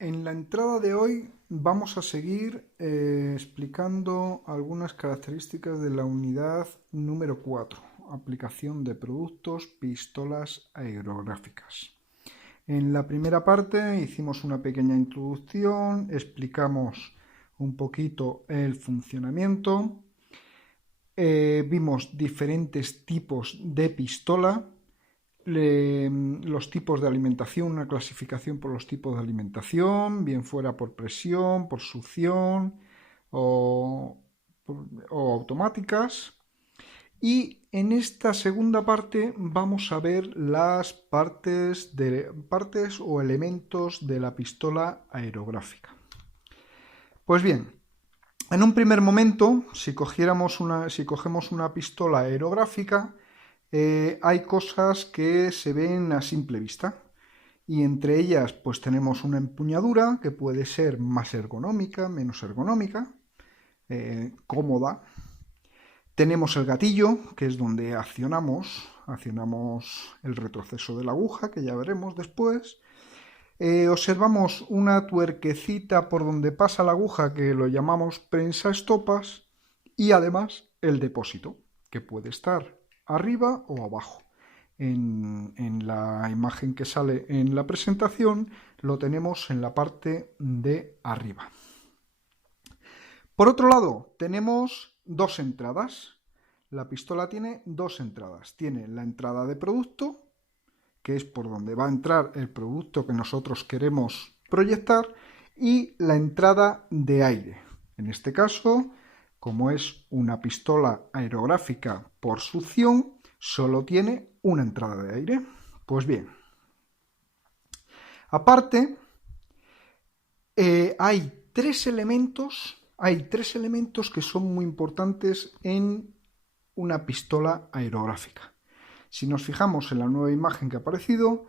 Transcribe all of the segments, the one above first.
En la entrada de hoy vamos a seguir explicando algunas características de la unidad número 4, aplicación de productos, pistolas aerográficas. En la primera parte hicimos una pequeña introducción, explicamos un poquito el funcionamiento, vimos diferentes tipos de pistola, los tipos de alimentación, una clasificación por los tipos de alimentación, bien fuera por presión, por succión o, o automáticas. Y en esta segunda parte vamos a ver las partes o elementos de la pistola aerográfica. Pues bien, en un primer momento, si cogemos una pistola aerográfica, hay cosas que se ven a simple vista y entre ellas pues tenemos una empuñadura que puede ser más ergonómica, menos ergonómica, cómoda. Tenemos el gatillo, que es donde accionamos el retroceso de la aguja, que ya veremos después. Observamos una tuerquecita por donde pasa la aguja que lo llamamos prensa estopas y además el depósito, que puede estar arriba o abajo. En la imagen que sale en la presentación lo tenemos en la parte de arriba. Por otro lado, tenemos dos entradas. La pistola tiene dos entradas. Tiene la entrada de producto, que es por donde va a entrar el producto que nosotros queremos proyectar, y la entrada de aire. En este caso, como es una pistola aerográfica por succión, solo tiene una entrada de aire. Pues bien, aparte, hay tres elementos que son muy importantes en una pistola aerográfica. Si nos fijamos en la nueva imagen que ha aparecido,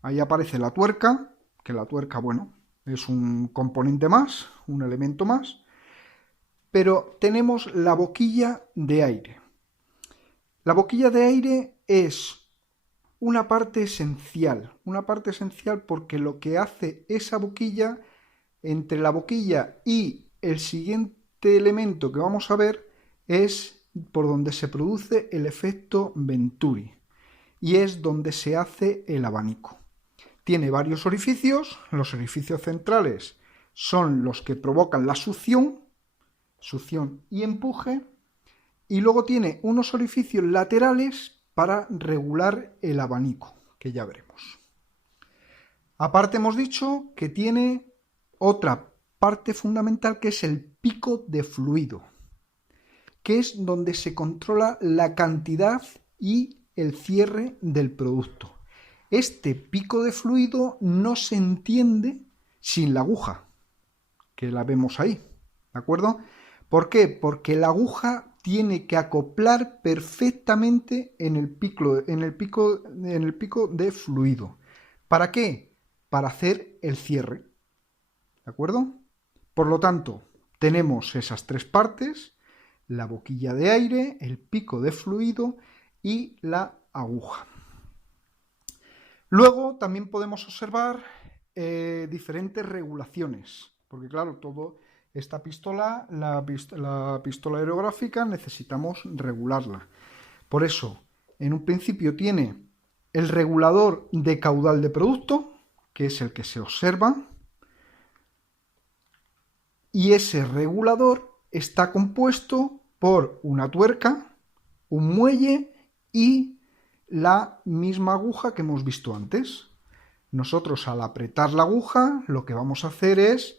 ahí aparece la tuerca, que la tuerca, bueno, es un componente más, un elemento más, pero tenemos la boquilla de aire. La boquilla de aire es una parte esencial porque lo que hace esa boquilla, entre la boquilla y el siguiente elemento que vamos a ver, es por donde se produce el efecto Venturi y es donde se hace el abanico. Tiene varios orificios, los orificios centrales son los que provocan la succión y empuje, y luego tiene unos orificios laterales para regular el abanico, que ya veremos. Aparte hemos dicho que tiene otra parte fundamental que es el pico de fluido, que es donde se controla la cantidad y el cierre del producto. Este pico de fluido no se entiende sin la aguja, que la vemos ahí, ¿de acuerdo? ¿Por qué? Porque la aguja tiene que acoplar perfectamente en el pico de fluido. ¿Para qué? Para hacer el cierre, ¿de acuerdo? Por lo tanto, tenemos esas tres partes: la boquilla de aire, el pico de fluido y la aguja. Luego también podemos observar diferentes regulaciones, porque claro, esta pistola, la pistola aerográfica, necesitamos regularla. Por eso, en un principio tiene el regulador de caudal de producto, que es el que se observa, y ese regulador está compuesto por una tuerca, un muelle y la misma aguja que hemos visto antes. Nosotros, al apretar la aguja, lo que vamos a hacer es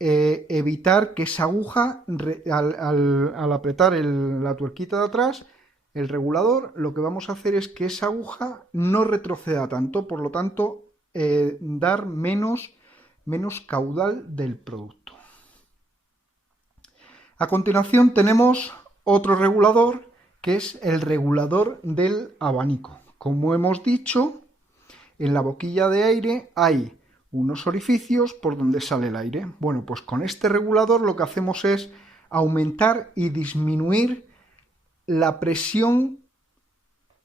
evitar que esa aguja, al apretar la tuerquita de atrás, el regulador, lo que vamos a hacer es que esa aguja no retroceda tanto, por lo tanto, dar menos caudal del producto. A continuación tenemos otro regulador, que es el regulador del abanico. Como hemos dicho, en la boquilla de aire hay unos orificios por donde sale el aire. Bueno, pues con este regulador lo que hacemos es aumentar y disminuir la presión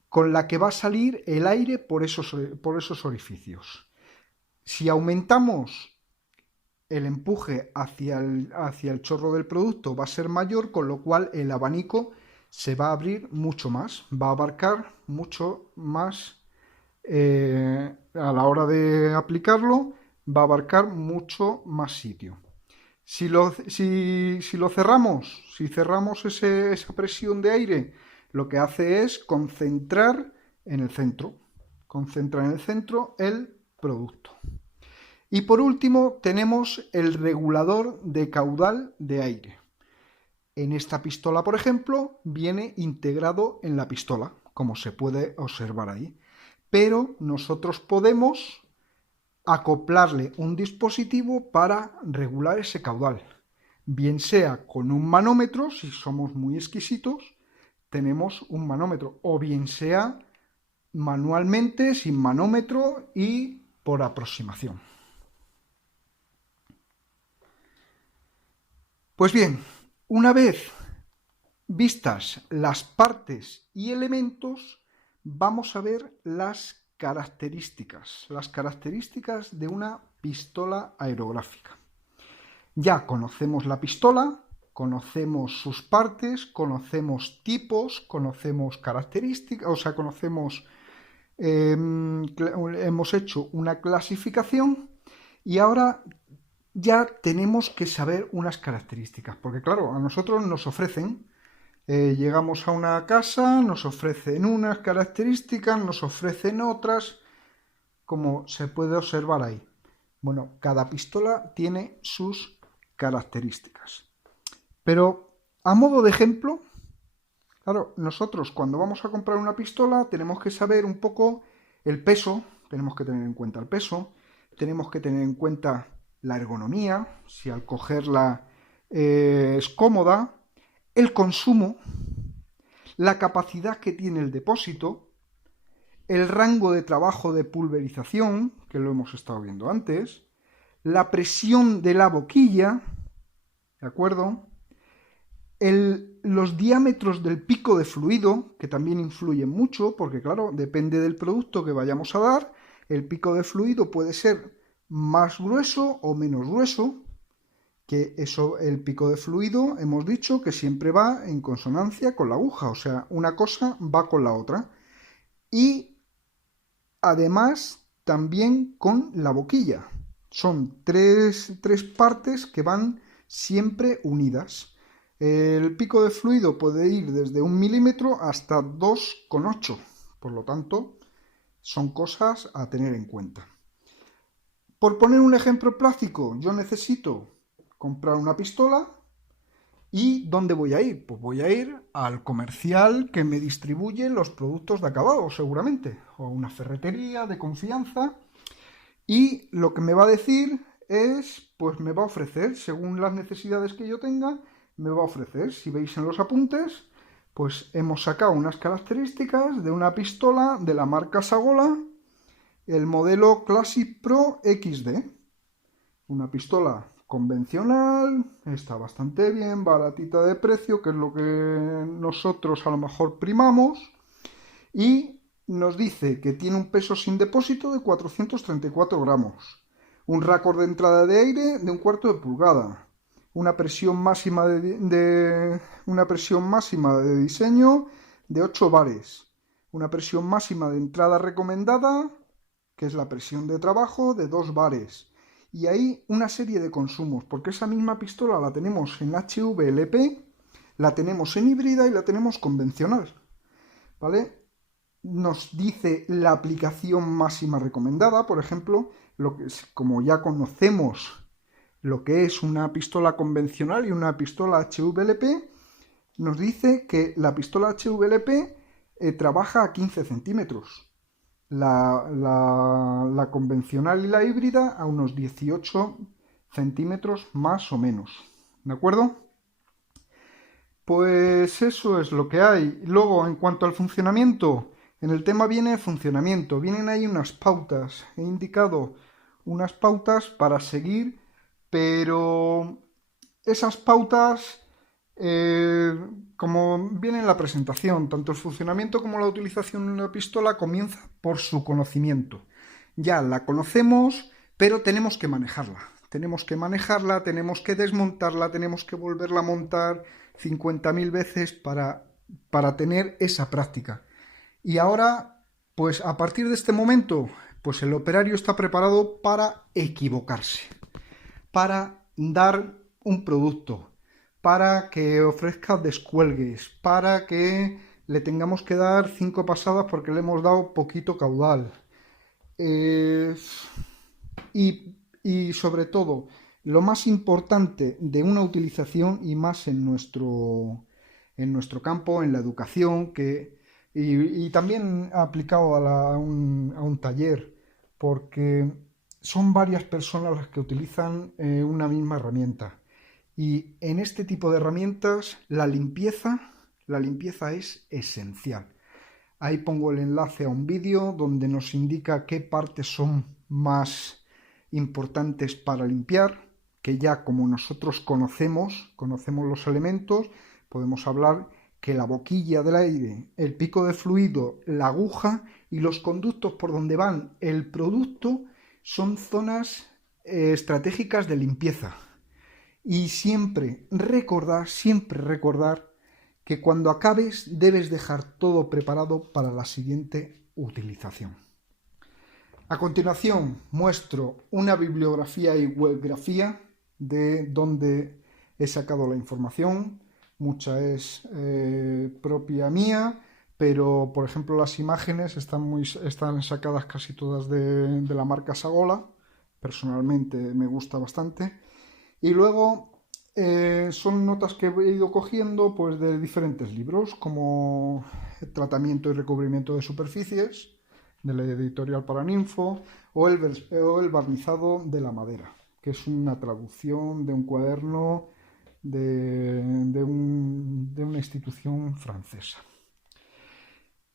con la que va a salir el aire por esos orificios. Si aumentamos el empuje hacia el chorro del producto va a ser mayor, con lo cual el abanico se va a abrir mucho más, va a abarcar mucho más, a la hora de aplicarlo, va a abarcar mucho más sitio. Si lo cerramos, si cerramos esa presión de aire, lo que hace es concentrar en el centro el producto. Y por último tenemos el regulador de caudal de aire. En esta pistola, por ejemplo, viene integrado en la pistola, como se puede observar ahí. Pero nosotros podemos acoplarle un dispositivo para regular ese caudal. Bien sea con un manómetro, si somos muy exquisitos, tenemos un manómetro, o bien sea manualmente, sin manómetro y por aproximación. Pues bien, una vez vistas las partes y elementos, vamos a ver las características de una pistola aerográfica. Ya conocemos la pistola, conocemos sus partes, conocemos tipos, conocemos características, o sea, hemos hecho una clasificación y ahora ya tenemos que saber unas características, porque claro, a nosotros nos ofrecen, llegamos a una casa, nos ofrecen unas características, nos ofrecen otras, como se puede observar ahí. Bueno, cada pistola tiene sus características. Pero a modo de ejemplo, claro, nosotros cuando vamos a comprar una pistola tenemos que saber un poco el peso, tenemos que tener en cuenta el peso, tenemos que tener en cuenta la ergonomía, si al cogerla es cómoda, el consumo, la capacidad que tiene el depósito, el rango de trabajo de pulverización, que lo hemos estado viendo antes, la presión de la boquilla, ¿de acuerdo? Los diámetros del pico de fluido, que también influyen mucho, porque claro, depende del producto que vayamos a dar, el pico de fluido puede ser más grueso o menos grueso, que eso, el pico de fluido, hemos dicho que siempre va en consonancia con la aguja, o sea, una cosa va con la otra. Y además también con la boquilla. Son tres partes que van siempre unidas. El pico de fluido puede ir desde 1 milímetro hasta 2,8. Por lo tanto, son cosas a tener en cuenta. Por poner un ejemplo práctico, yo necesito comprar una pistola. ¿Y dónde voy a ir? Pues voy a ir al comercial que me distribuye los productos de acabado, seguramente, o a una ferretería de confianza. Y lo que me va a decir es, pues me va a ofrecer, según las necesidades que yo tenga, me va a ofrecer. Si veis en los apuntes, pues hemos sacado unas características de una pistola de la marca Sagola, el modelo Classic Pro XD. Una pistola convencional, está bastante bien, baratita de precio, que es lo que nosotros a lo mejor primamos, y nos dice que tiene un peso sin depósito de 434 gramos, un récord de entrada de aire de 1/4 de pulgada, una presión máxima de diseño de 8 bares, una presión máxima de entrada recomendada, que es la presión de trabajo, de 2 bares. Y ahí una serie de consumos, porque esa misma pistola la tenemos en HVLP, la tenemos en híbrida y la tenemos convencional, ¿vale? Nos dice la aplicación máxima recomendada, por ejemplo, como ya conocemos lo que es una pistola convencional y una pistola HVLP, nos dice que la pistola HVLP trabaja a 15 centímetros. La convencional y la híbrida a unos 18 centímetros más o menos. ¿De acuerdo? Pues eso es lo que hay. Luego, en cuanto al funcionamiento, en el tema viene funcionamiento. Vienen ahí unas pautas. He indicado unas pautas para seguir, pero esas pautas, como viene en la presentación, tanto el funcionamiento como la utilización de una pistola comienza por su conocimiento. Ya la conocemos, pero tenemos que manejarla. Tenemos que manejarla, tenemos que desmontarla, tenemos que volverla a montar 50.000 veces para tener esa práctica. Y ahora, pues a partir de este momento, pues el operario está preparado para equivocarse, para dar un producto, para que ofrezca descuelgues, para que le tengamos que dar 5 pasadas porque le hemos dado poquito caudal. Y sobre todo, lo más importante de una utilización, y más en nuestro campo, en la educación, y también aplicado a un taller, porque son varias personas las que utilizan una misma herramienta. Y en este tipo de herramientas, la limpieza es esencial. Ahí pongo el enlace a un vídeo donde nos indica qué partes son más importantes para limpiar, que ya como nosotros conocemos los elementos, podemos hablar que la boquilla del aire, el pico de fluido, la aguja y los conductos por donde van el producto son zonas estratégicas de limpieza. Y siempre recordar que cuando acabes debes dejar todo preparado para la siguiente utilización. A continuación muestro una bibliografía y webgrafía de donde he sacado la información. Mucha es propia mía, pero por ejemplo las imágenes están sacadas casi todas de la marca Sagola. Personalmente me gusta bastante. Y luego son notas que he ido cogiendo pues, de diferentes libros, como Tratamiento y recubrimiento de superficies, de la editorial Paraninfo, o el barnizado de la madera, que es una traducción de un cuaderno de una institución francesa.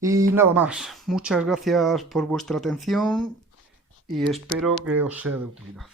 Y nada más, muchas gracias por vuestra atención y espero que os sea de utilidad.